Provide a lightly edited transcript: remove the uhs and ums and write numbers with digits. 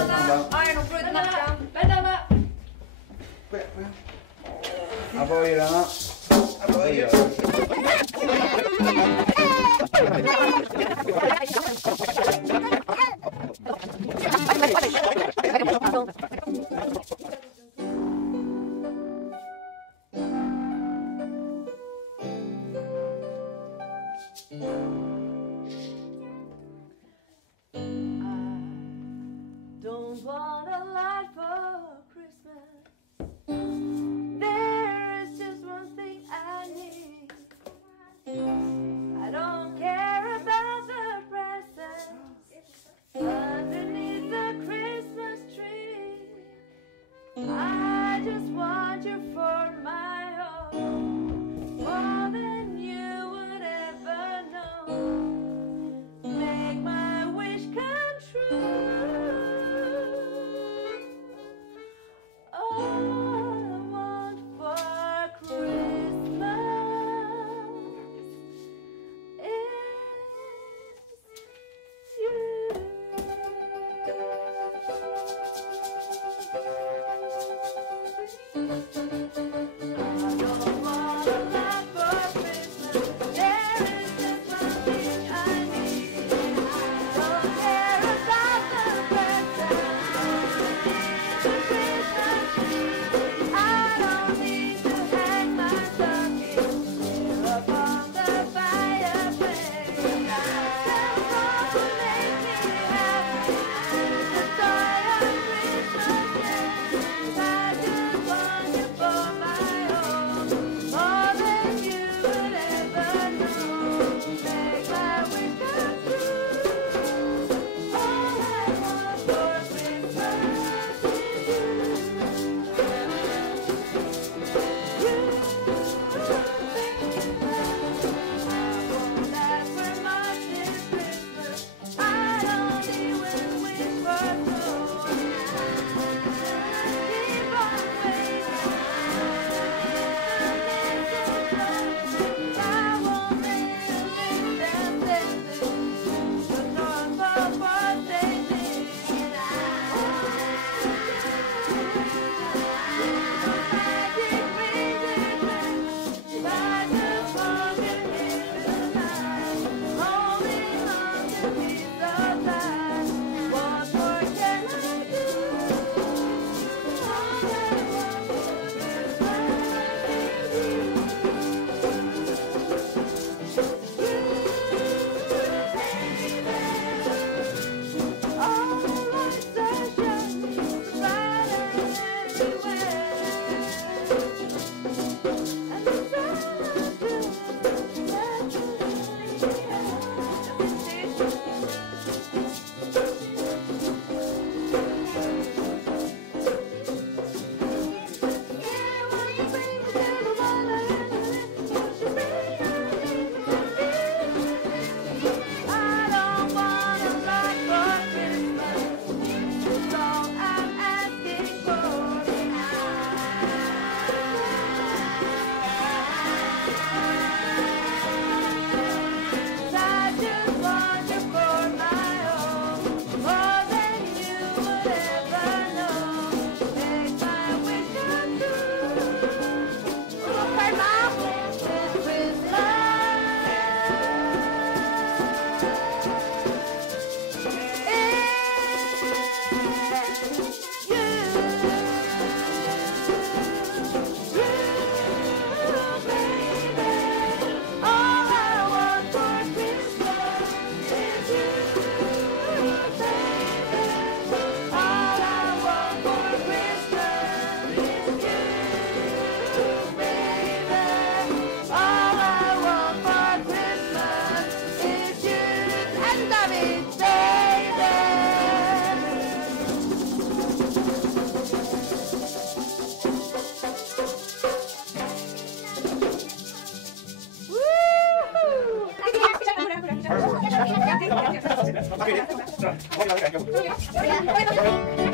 Ai, non puoi andare. Vänta. A voi no? A voi io. Don't want a lot for Christmas. There is just one thing I need. I don't care about the presents underneath the Christmas tree. I just want you for my own, more than you would ever know. Make my wish come true. Gracias.